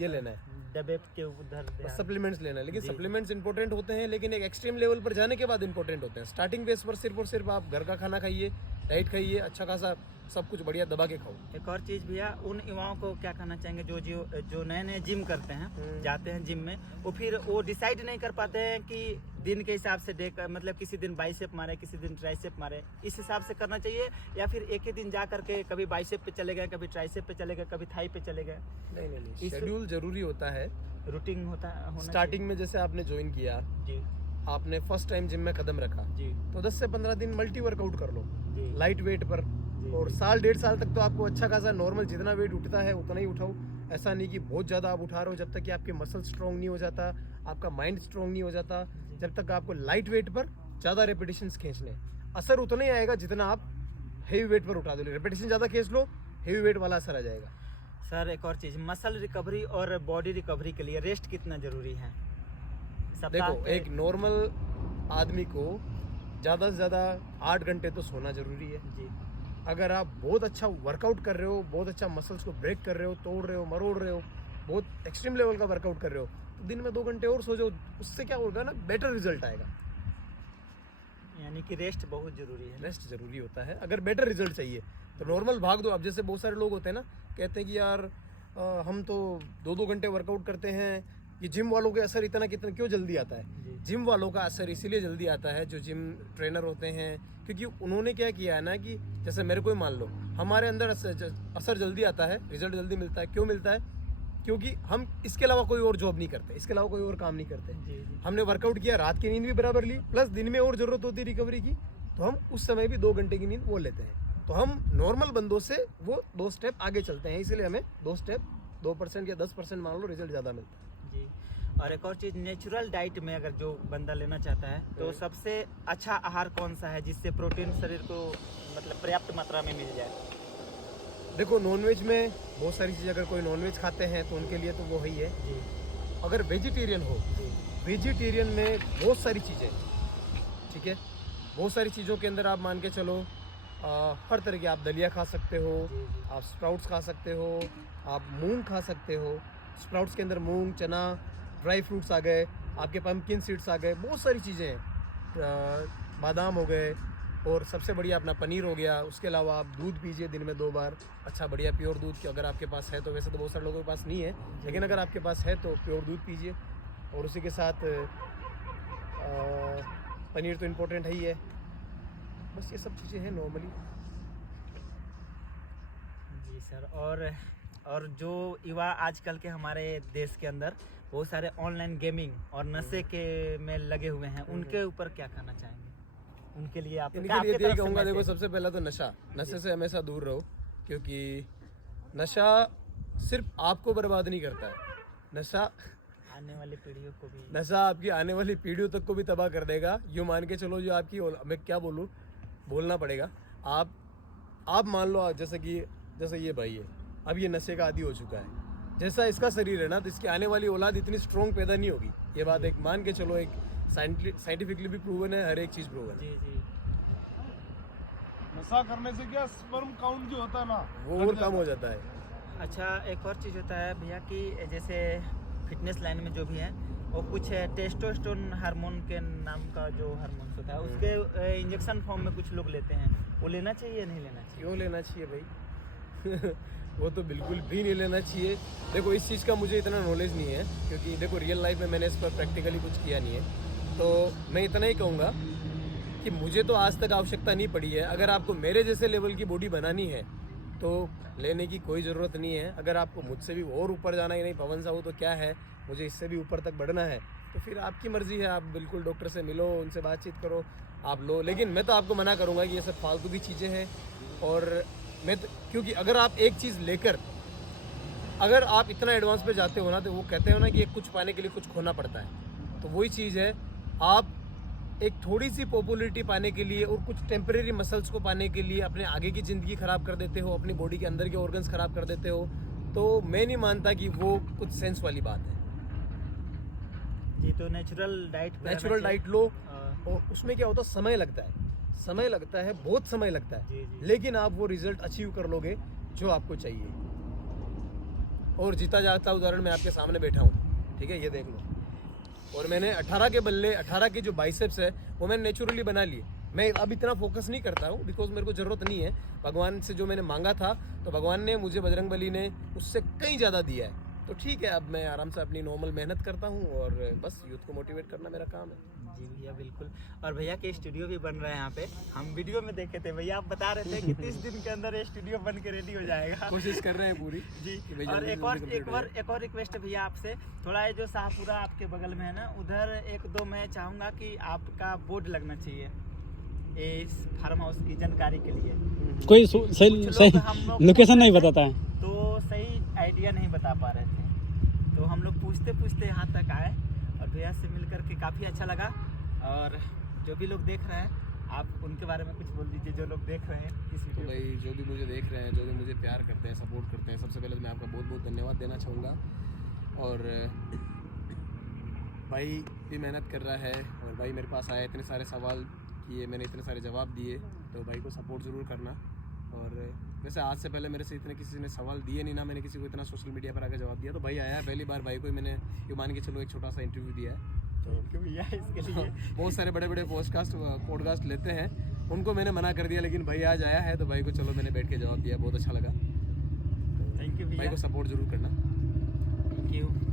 ये लेना है, डब्बे के उधर बस सप्लीमेंट्स लेना है। लेकिन सप्लीमेंट्स इंपॉर्टेंट होते हैं, लेकिन एक एक्सट्रीम लेवल पर जाने के बाद इंपॉर्टेंट होते हैं। स्टार्टिंग फेज पर सिर्फ और सिर्फ आप घर का खाना खाइए, डाइट खाइए, अच्छा खासा सब कुछ बढ़िया दबा के खाओ। एक और चीज़ भैया, उन युवाओं को क्या कहना चाहेंगे जो नए नए जिम करते हैं, जाते हैं जिम में, वो फिर वो डिसाइड नहीं कर पाते हैं कि दिन के हिसाब से मतलब किसी दिन बाइसेप मारे, किसी दिन ट्राइसेप मारे, इस हिसाब से करना चाहिए, या फिर एक ही दिन जा करके कभी बाइसेप पे चले गए, कभी ट्राइसेप पे चले गए, कभी थाई पे चले गए? नहीं, शेड्यूल जरूरी होता है, रूटीन होना स्टार्टिंग में जैसे आपने ज्वाइन किया जी, आपने फर्स्ट टाइम जिम में कदम रखा जी, तो 10 से 15 दिन मल्टी वर्कआउट कर लो जी, लाइट वेट पर, जी, और साल 1.5 साल तक तो आपको अच्छा खासा नॉर्मल जितना वेट उठता है उतना ही उठाओ। ऐसा नहीं कि बहुत ज़्यादा आप उठा रहे हो, जब तक कि आपके मसल स्ट्रॉन्ग नहीं हो जाता, आपका माइंड स्ट्रॉन्ग नहीं हो जाता, जब तक आपको लाइट वेट पर ज़्यादा रेपिटेशंस खींचने, असर उतना ही आएगा जितना आप हेवी वेट पर उठा दो। रेपिटेशन ज़्यादा खींच लो, हेवी वेट वाला असर आ जाएगा। सर एक और चीज़, मसल रिकवरी और बॉडी रिकवरी के लिए रेस्ट कितना जरूरी है? देखो, एक नॉर्मल आदमी को ज़्यादा से ज़्यादा 8 घंटे तो सोना जरूरी है जी। अगर आप बहुत अच्छा वर्कआउट कर रहे हो, बहुत अच्छा मसल्स को ब्रेक कर रहे हो, तोड़ रहे हो, मरोड़ रहे हो, बहुत एक्सट्रीम लेवल का वर्कआउट कर रहे हो, तो दिन में 2 घंटे और सो जाओ, उससे क्या होगा ना, बेटर रिजल्ट आएगा। यानी कि रेस्ट बहुत जरूरी है। रेस्ट जरूरी होता है अगर बेटर रिजल्ट चाहिए तो। नॉर्मल भाग दो, अब जैसे बहुत सारे लोग होते हैं ना, कहते हैं कि यार हम तो 2-2 घंटे वर्कआउट करते हैं, ये जिम वालों के असर इतना कितना क्यों जल्दी आता है? जिम वालों का असर इसीलिए जल्दी आता है, जो जिम ट्रेनर होते हैं, क्योंकि उन्होंने क्या किया है ना कि जैसे मेरे को ही मान लो, हमारे अंदर असर जल्दी आता है, रिजल्ट जल्दी मिलता है। क्यों मिलता है? क्योंकि हम इसके अलावा कोई और जॉब नहीं करते, इसके अलावा कोई और काम नहीं करते। हमने वर्कआउट किया, रात की नींद भी बराबर ली, प्लस दिन में और जरूरत होती है रिकवरी की, तो हम उस समय भी 2 घंटे की नींद वो लेते हैं। तो हम नॉर्मल बंदों से वो 2 स्टेप आगे चलते हैं, इसीलिए हमें 2 स्टेप 2% या 10% मान लो रिजल्ट ज़्यादा मिलता है जी। और एक और चीज़, नेचुरल डाइट में अगर जो बंदा लेना चाहता है तो सबसे अच्छा आहार कौन सा है जिससे प्रोटीन शरीर को मतलब पर्याप्त मात्रा में मिल जाए? देखो, नॉनवेज में बहुत सारी चीज़, अगर कोई नॉनवेज खाते हैं तो उनके लिए तो वो ही है जी। अगर वेजिटेरियन हो, वेजिटेरियन में बहुत सारी चीज़ें, ठीक है, बहुत सारी चीज़ों के अंदर आप मान के चलो, हर तरह की आप दलिया खा सकते हो, आप स्प्राउट्स खा सकते हो, आप मूंग खा सकते हो। स्प्राउट्स के अंदर मूंग, चना, ड्राई फ्रूट्स आ गए, आपके पम्पकिन सीड्स आ गए, बहुत सारी चीज़ें हैं, बादाम हो गए, और सबसे बढ़िया अपना पनीर हो गया। उसके अलावा आप दूध पीजिए दिन में 2 बार, अच्छा बढ़िया प्योर दूध की अगर आपके पास है तो। वैसे तो बहुत सारे लोगों के पास नहीं है, लेकिन अगर आपके पास है तो प्योर दूध पीजिए, और उसी के साथ पनीर तो इम्पोर्टेंट है ही है। बस ये सब चीज़ें हैं नॉर्मली। जी सर। और जो युवा आजकल के हमारे देश के अंदर बहुत सारे ऑनलाइन गेमिंग और नशे के में लगे हुए हैं, उनके ऊपर क्या कहना चाहेंगे? उनके लिए आप यही कहूँगा, देखो सबसे पहला तो नशे से हमेशा दूर रहो, क्योंकि नशा सिर्फ आपको बर्बाद नहीं करता है, नशा आने वाली पीढ़ियों को भी, नशा आपकी आने वाली पीढ़ियों तक को भी तबाह कर देगा। यूँ मान के चलो, जो आपकी, मैं क्या बोलूँ, बोलना पड़ेगा, आप मान लो, जैसे ये भाई है, अब ये नशे का आदी हो चुका है, जैसा इसका शरीर है ना, तो इसकी आने वाली औलाद इतनी स्ट्रॉन्ग पैदा नहीं होगी। ये बात एक मान के चलो, एक साइंटिफिकली भी प्रूवन है, हर एक चीज़ प्रूवन है। जी। नशा करने से क्या स्पर्म काउंट जो होता है ना, वो और कम हो जाता है। अच्छा, एक और चीज़ होता है भैया कि जैसे फिटनेस लाइन में जो भी है, वो कुछ टेस्टोस्टेरोन हार्मोन के नाम का जो हार्मोन होता है, उसके इंजेक्शन फॉर्म में कुछ लोग लेते हैं, वो लेना चाहिए या नहीं लेना चाहिए? क्यों लेना चाहिए भाई? वो तो बिल्कुल भी नहीं लेना चाहिए। देखो, इस चीज़ का मुझे इतना नॉलेज नहीं है, क्योंकि देखो रियल लाइफ में मैंने इस पर प्रैक्टिकली कुछ किया नहीं है, तो मैं इतना ही कहूँगा कि मुझे तो आज तक आवश्यकता नहीं पड़ी है। अगर आपको मेरे जैसे लेवल की बॉडी बनानी है तो लेने की कोई ज़रूरत नहीं है। अगर आपको मुझसे भी और ऊपर जाना ही नहीं, पवन साहू तो क्या है, मुझे इससे भी ऊपर तक बढ़ना है, तो फिर आपकी मर्ज़ी है। आप बिल्कुल डॉक्टर से मिलो, उनसे बातचीत करो, आप लो। लेकिन मैं तो आपको मना करूँगा कि ये सब फालतू की चीज़ें हैं। और क्योंकि अगर आप एक चीज़ लेकर, अगर आप इतना एडवांस पे जाते हो ना, तो वो कहते हो ना कि कुछ पाने के लिए कुछ खोना पड़ता है, तो वही चीज़ है। आप एक थोड़ी सी पॉपुलैरिटी पाने के लिए और कुछ टेम्परेरी मसल्स को पाने के लिए अपने आगे की ज़िंदगी ख़राब कर देते हो, अपनी बॉडी के अंदर के ऑर्गन्स ख़राब कर देते हो, तो मैं नहीं मानता कि वो कुछ सेंस वाली बात है। जी, तो नेचुरल डाइट लो, और उसमें क्या होता है, समय लगता है, बहुत समय लगता है, जी। लेकिन आप वो रिजल्ट अचीव कर लोगे जो आपको चाहिए। और जीता जागता उदाहरण मैं आपके सामने बैठा हूँ, ठीक है, ये देख लो। और मैंने 18 के बल्ले 18 की जो बाइसेप्स है वो मैंने नेचुरली बना लिए। मैं अब इतना फोकस नहीं करता हूँ बिकॉज मेरे को ज़रूरत नहीं है। भगवान से जो मैंने मांगा था तो भगवान ने मुझे, बजरंगबली ने उससे कहीं ज़्यादा दिया है। तो ठीक है, अब मैं आराम से अपनी नॉर्मल मेहनत करता हूँ और बस यूथ को मोटिवेट करना मेरा काम है। जी भैया बिल्कुल। और भैया के स्टूडियो भी बन रहा है यहाँ पे, हम वीडियो में देखे थे भैया, आप बता रहे थे कि 30 दिन के अंदर ये स्टूडियो बन के रेडी हो जाएगा। कोशिश कर रहे हैं पूरी जी। कि भाई और जल्दी एक से और जल्दी एक complete और एक और रिक्वेस्ट है भैया आपसे, थोड़ा ये जो शाहपुरा आपके बगल में है ना, उधर एक दो मैं चाहूँगा कि आपका बोर्ड लगना चाहिए इस फार्म हाउस की जानकारी के लिए। कोई कुछ सही लोग सही हम लोग लोकेशन नहीं बताता है। तो सही आइडिया नहीं बता पा रहे थे, तो हम लोग पूछते पूछते यहाँ तक आए और भैया से मिल करके काफ़ी अच्छा लगा। और जो भी लोग देख रहे हैं, आप उनके बारे में कुछ बोल दीजिए, जो लोग देख रहे हैं इस तो वीडियो को। भाई जो भी मुझे देख रहे हैं, जो भी मुझे प्यार करते हैं, सपोर्ट करते हैं, सबसे पहले तो मैं आपका बहुत बहुत धन्यवाद देना चाहूँगा। और भाई भी मेहनत कर रहा है और भाई मेरे पास आया, इतने सारे सवाल किए, मैंने इतने सारे जवाब दिए, तो भाई को सपोर्ट ज़रूर करना। और वैसे आज से पहले मेरे से इतने किसी ने सवाल दिए नहीं ना, मैंने किसी को इतना सोशल मीडिया पर आकर जवाब दिया। तो भाई आया है पहली बार, भाई को ही मैंने ये मान के चलो एक छोटा सा इंटरव्यू दिया है। तो भैया इसके लिए बहुत सारे बड़े बड़े पॉडकास्ट लेते हैं, उनको मैंने मना कर दिया, लेकिन भाई आज आया है तो भाई को चलो मैंने बैठ के जवाब दिया, बहुत अच्छा लगा। थैंक यू भाई भैया, को सपोर्ट जरूर करना। Thank you.